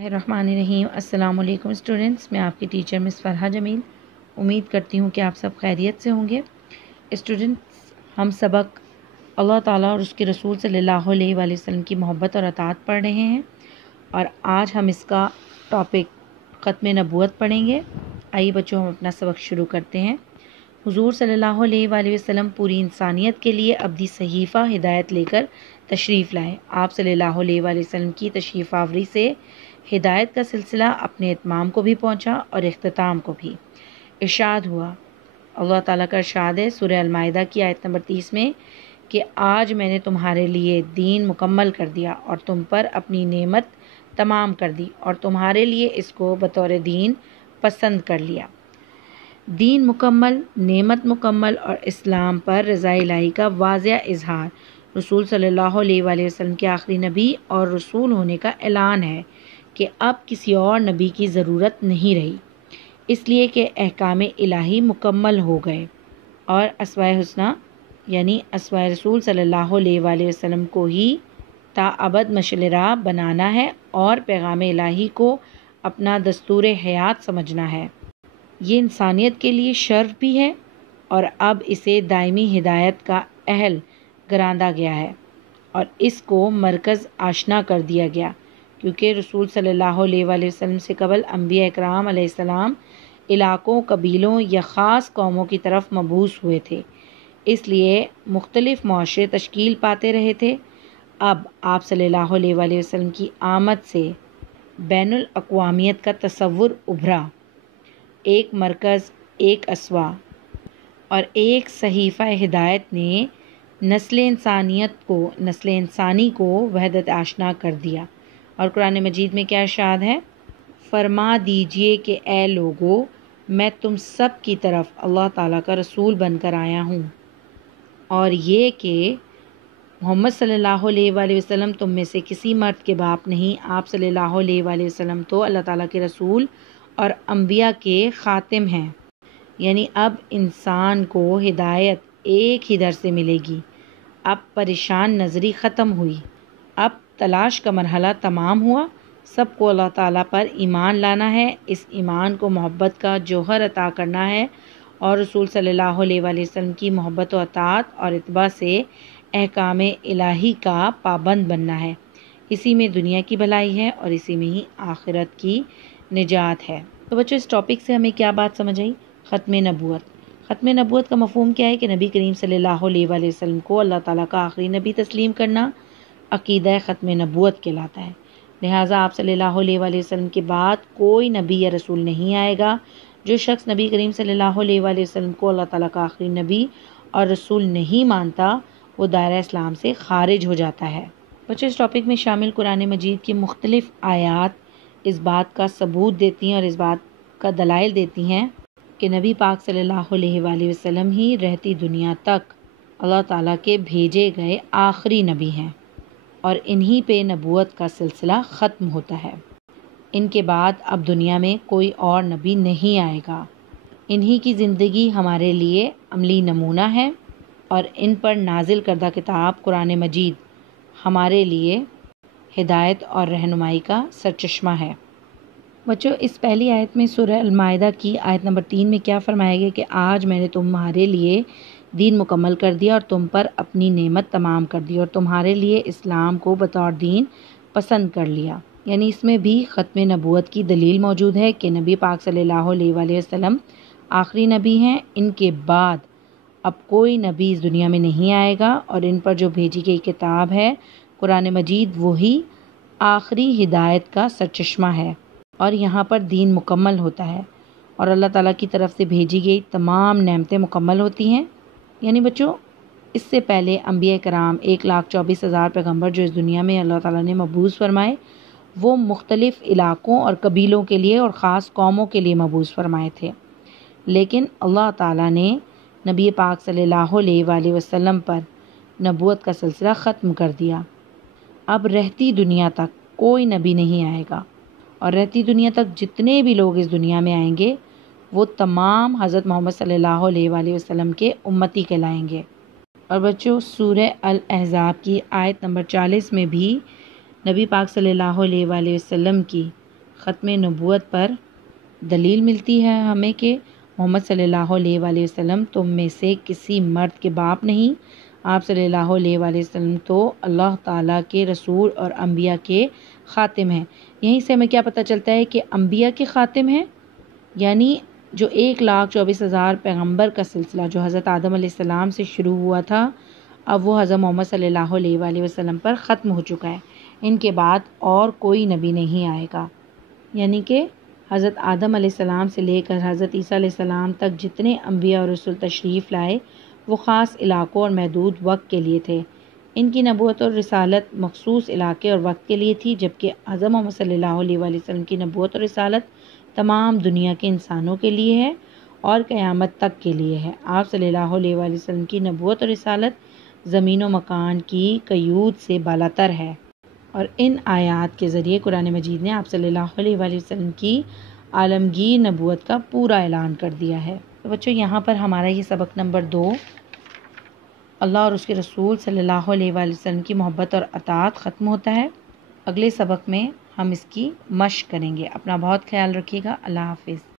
الرحمن الرحیم۔ السلام علیکم اسٹوڈنٹس، میں آپ کی ٹیچر مس فرحہ جمیل امید کرتی ہوں کہ آپ سب خیریت سے ہوں گے۔ اسٹوڈنٹس، ہم سبق اللہ تعالیٰ اور اس کے رسول صلی اللہ علیہ وآلہ وسلم کی محبت اور اطاعت پڑھ رہے ہیں، اور آج ہم اس کا ٹاپک ختم نبوت پڑھیں گے۔ آئیے بچوں، ہم اپنا سبق شروع کرتے ہیں۔ حضور صلی اللہ علیہ وآلہ وسلم پوری انسانیت کے لیے ابدی صحیفہ ہدایت لے کر تشریف لائے۔ آپ صلی اللہ علیہ وآلہ وسلم کی تشریف آوری سے ہدایت کا سلسلہ اپنے اتمام کو بھی پہنچا اور اختتام کو بھی۔ ارشاد ہوا، اللہ تعالیٰ کا ارشاد ہے سورہ المائدہ کی آیت نمبر 30 میں کہ آج میں نے تمہارے لیے دین مکمل کر دیا اور تم پر اپنی نعمت تمام کر دی اور تمہارے لیے اس کو بطور دین پسند کر لیا۔ دین مکمل، نعمت مکمل اور اسلام پر رضا الہی کا واضح اظہار رسول صلی اللہ علیہ وآلہ وسلم کے آخری نبی اور رسول ہونے کا اعلان ہے کہ اب کسی اور نبی کی ضرورت نہیں رہی، اس لیے کہ احکام الہی مکمل ہو گئے اور اسوہ حسنہ یعنی اسوہ رسول صلی اللہ علیہ وآلہ وسلم کو ہی تا ابد مشعل راہ بنانا ہے اور پیغام الہی کو اپنا دستور حیات سمجھنا ہے۔ یہ انسانیت کے لیے شرف بھی ہے اور اب اسے دائمی ہدایت کا اہل گراندہ گیا ہے اور اس کو مرکز آشنا کر دیا گیا، کیونکہ رسول صلی اللہ علیہ وآلہ وسلم سے قبل انبیاء اکرام علیہ السلام علاقوں، قبیلوں یا خاص قوموں کی طرف مبعوث ہوئے تھے، اس لیے مختلف معاشرے تشکیل پاتے رہے تھے۔ اب آپ صلی اللہ علیہ وآلہ وسلم کی آمد سے بین الاقوامیت کا تصور ابھرا، ایک مرکز، ایک اسوہ اور ایک صحیفہ ہدایت نے نسل انسانی کو وحدت آشنا کر دیا۔ اور قرآن مجید میں کیا ارشاد ہے؟ فرما دیجئے کہ اے لوگو، میں تم سب کی طرف اللہ تعالیٰ کا رسول بن کر آیا ہوں، اور یہ کہ محمد صلی اللہ علیہ وآلہ وسلم تم میں سے کسی مرد کے باپ نہیں، آپ صلی اللہ علیہ وآلہ وسلم تو اللہ تعالیٰ کے رسول اور انبیاء کے خاتم ہیں۔ یعنی اب انسان کو ہدایت ایک ہی در سے ملے گی، اب پریشان نظری ختم ہوئی، اب تلاش کا مرحلہ تمام ہوا، سب کو اللہ تعالیٰ پر ایمان لانا ہے، اس ایمان کو محبت کا جوہر عطا کرنا ہے اور رسول صلی اللہ علیہ وآلہ وسلم کی محبت و اطاعت اور اتباع سے احکام الہی کا پابند بننا ہے۔ اسی میں دنیا کی بھلائی ہے اور اسی میں ہی آخرت کی نجات ہے۔ تو بچوں، اس ٹاپک سے ہمیں کیا بات سمجھ آئی؟ ختم نبوت۔ ختم نبوت کا مفہوم کیا ہے کہ نبی کریم صلی اللہ علیہ وآلہ وسلم کو اللہ تعالیٰ کا آخری نبی تسلیم کرنا عقیدہ ختم نبوت کہلاتا ہے۔ لہٰذا آپ صلی اللہ علیہ وآلہ وسلم کے بعد کوئی نبی یا رسول نہیں آئے گا۔ جو شخص نبی کریم صلی اللہ علیہ وآلہ وسلم کو اللہ تعالیٰ کا آخری نبی اور رسول نہیں مانتا، وہ دائرہ اسلام سے خارج ہو جاتا ہے۔ بچوں، اس ٹاپک میں شامل قرآن مجید کی مختلف آیات اس بات کا ثبوت دیتی ہیں اور اس بات کا دلائل دیتی ہیں کہ نبی پاک صلی اللہ علیہ وآلہ وسلم ہی رہتی دنیا تک اللہ تعالیٰ کے بھیجے گئے آخری نبی ہیں اور انہی پہ نبوت کا سلسلہ ختم ہوتا ہے۔ ان کے بعد اب دنیا میں کوئی اور نبی نہیں آئے گا۔ انہی کی زندگی ہمارے لیے عملی نمونہ ہے اور ان پر نازل کردہ کتاب قرآن مجید ہمارے لیے ہدایت اور رہنمائی کا سرچشمہ ہے۔ بچوں، اس پہلی آیت میں سورہ المائدہ کی آیت نمبر 3 میں کیا فرمایا گیا کہ آج میں نے تمہارے لیے دین مکمل کر دیا اور تم پر اپنی نعمت تمام کر دی اور تمہارے لیے اسلام کو بطور دین پسند کر لیا۔ یعنی اس میں بھی ختم نبوت کی دلیل موجود ہے کہ نبی پاک صلی اللہ علیہ وآلہ وسلم آخری نبی ہیں، ان کے بعد اب کوئی نبی اس دنیا میں نہیں آئے گا اور ان پر جو بھیجی گئی کتاب ہے قرآن مجید وہی آخری ہدایت کا سرچشمہ ہے اور یہاں پر دین مکمل ہوتا ہے اور اللہ تعالیٰ کی طرف سے بھیجی گئی تمام نعمتیں مکمل ہوتی ہیں۔ یعنی بچوں، اس سے پہلے انبیاء کرام 1,24,000 پیغمبر جو اس دنیا میں اللہ تعالیٰ نے مبعوث فرمائے، وہ مختلف علاقوں اور قبیلوں کے لیے اور خاص قوموں کے لیے مبعوث فرمائے تھے، لیکن اللہ تعالیٰ نے نبی پاک صلی اللہ علیہ وآلہ وسلم پر نبوت کا سلسلہ ختم کر دیا۔ اب رہتی دنیا تک کوئی نبی نہیں آئے گا اور رہتی دنیا تک جتنے بھی لوگ اس دنیا میں آئیں گے وہ تمام حضرت محمد صلی اللہ علیہ وآلہ وسلم کے امتی کہلائیں گے۔ اور بچوں، سورہ الاحزاب کی آیت نمبر 40 میں بھی نبی پاک صلی اللہ علیہ وآلہ وسلم کی ختم نبوت پر دلیل ملتی ہے ہمیں کہ محمد صلی اللہ علیہ وآلہ وسلم تم میں سے کسی مرد کے باپ نہیں، آپ صلی اللہ علیہ وآلہ وسلم تو اللہ تعالیٰ کے رسول اور انبیاء کے خاتم ہیں۔ یہیں سے ہمیں کیا پتہ چلتا ہے کہ انبیاء کے خاتم ہیں، یعنی جو 1,24,000 پیغمبر کا سلسلہ جو حضرت آدم علیہ السلام سے شروع ہوا تھا، اب وہ حضرت محمد صلی اللہ علیہ وآلہ وسلم پر ختم ہو چکا ہے۔ ان کے بعد اور کوئی نبی نہیں آئے گا، یعنی کہ حضرت آدم علیہ السلام سے لے کر حضرت عیسیٰ علیہ السلام تک جتنے انبیاء اور رسول تشریف لائے وہ خاص علاقوں اور محدود وقت کے لیے تھے۔ ان کی نبوت اور رسالت مخصوص علاقے اور وقت کے لیے تھی، جبکہ حضرت محمد صلی اللہ علیہ وآلہ وسلم کی نبوت اور رسالت تمام دنیا کے انسانوں کے لیے ہے اور قیامت تک کے لیے ہے۔ آپ صلی اللہ علیہ وآلہ وسلم کی نبوت اور رسالت زمین و مکان کی قیود سے بالاتر ہے، اور ان آیات کے ذریعے قرآن مجید نے آپ صلی اللہ علیہ وآلہ وسلم کی عالمگیر نبوت کا پورا اعلان کر دیا ہے۔ تو بچوں یہاں پر ہمارا یہ سبق نمبر 2 اللہ اور اس کے رسول صلی اللہ علیہ وآلہ وسلم کی محبت اور اطاعت ختم ہوتا ہے۔ اگلے سبق میں ہم اس کی مشق کریں گے۔ اپنا بہت خیال رکھیے گا۔ اللہ حافظ۔